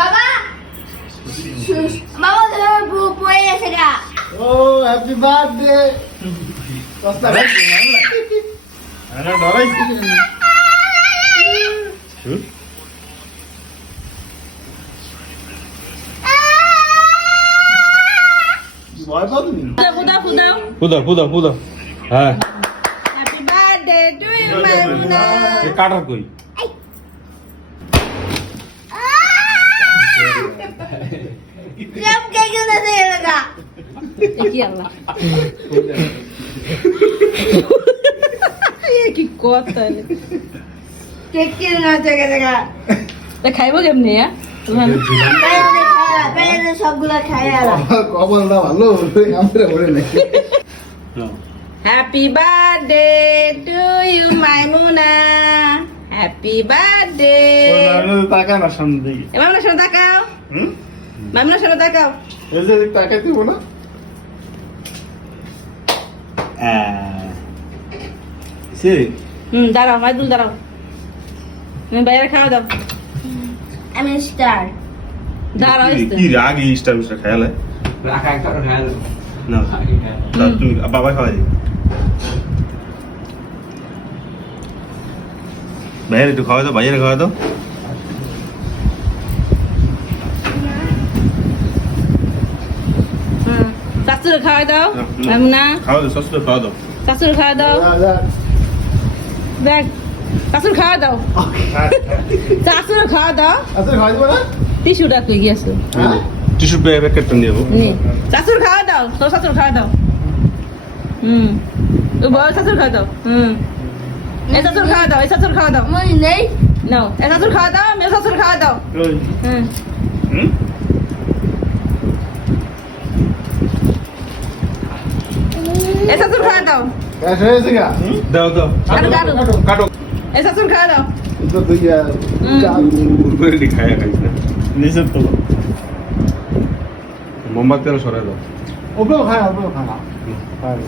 বাবা বাবা পড়ে গেছে গা ও হ্যাপি বার্থডে কষ্ট হচ্ছে আরে ডরাইছি ভয় পাও তুমি ফুদাও হ্যাঁ হ্যাপি বার্থডে টু ইউ মাইমুনা কাটার কই সব কেকে দিতে গেলগা কি আল্লাহ কি কথা কেকে দিতে গেলগা তা খাইবো কেমনে পেলে সবগুলা খায় আর কপালটা ভালো আমরা বলে নাই happy birthday to you Maimuna happy birthday টাকা না সামনে দেখি মাইমুনার সামনে তাকাও মাইমুনার সামনে তাকাও এই যে টাকা দিব না সে দাঁড়াও মাইদুল দাঁড়াও বাইরে খাওয়া দাও আমি স্টার দাঁড়াও কি আগে স্টার মিস্টার খেয়াল রাখা একটা খায় না তুমি বাবা খাওয়াই ভাইয়ের একটু খাওয়া দাও ভাইয়ের খাওয়া দাও শাশুড়ি খাওয়া দাও মাইমুনা খাওয়া দাও সস্তা খাওয়া দাও শাশুড়ি খাওয়া দাও দেখ শাশুড়ি খাওয়া দাও শাশুড়ি খাওয়া দাও আচ্ছা খাই দিব না টিস্যুটা কই গিয়েছে হ্যাঁ টিস্যু প্যাকেটটা নিয়ে যাবো শাশুড়ি খাওয়া দাও তোর শাশুড়ি খাওয়া দাও ও বড় শাশুড়ি খাওয়া দাও এই শাশুড়ি খাওয়া দাও এই শাশুড়ি খাওয়া দাও মই নেই নাও এই শাশুড়ি খাওয়া দাও মেয়ে শাশুড়ি খাওয়া দাও এই শাশুড়ি খাওয়া দাও ক্যাশ হয়েছে গা দাও দাও কাটো কাটো এই শাশুড়ি খাওয়া দাও তো তুই রেডি খায়া খাইছ না নিচে তো মোমবাতি সরাই দাও ওপেও খায় খায়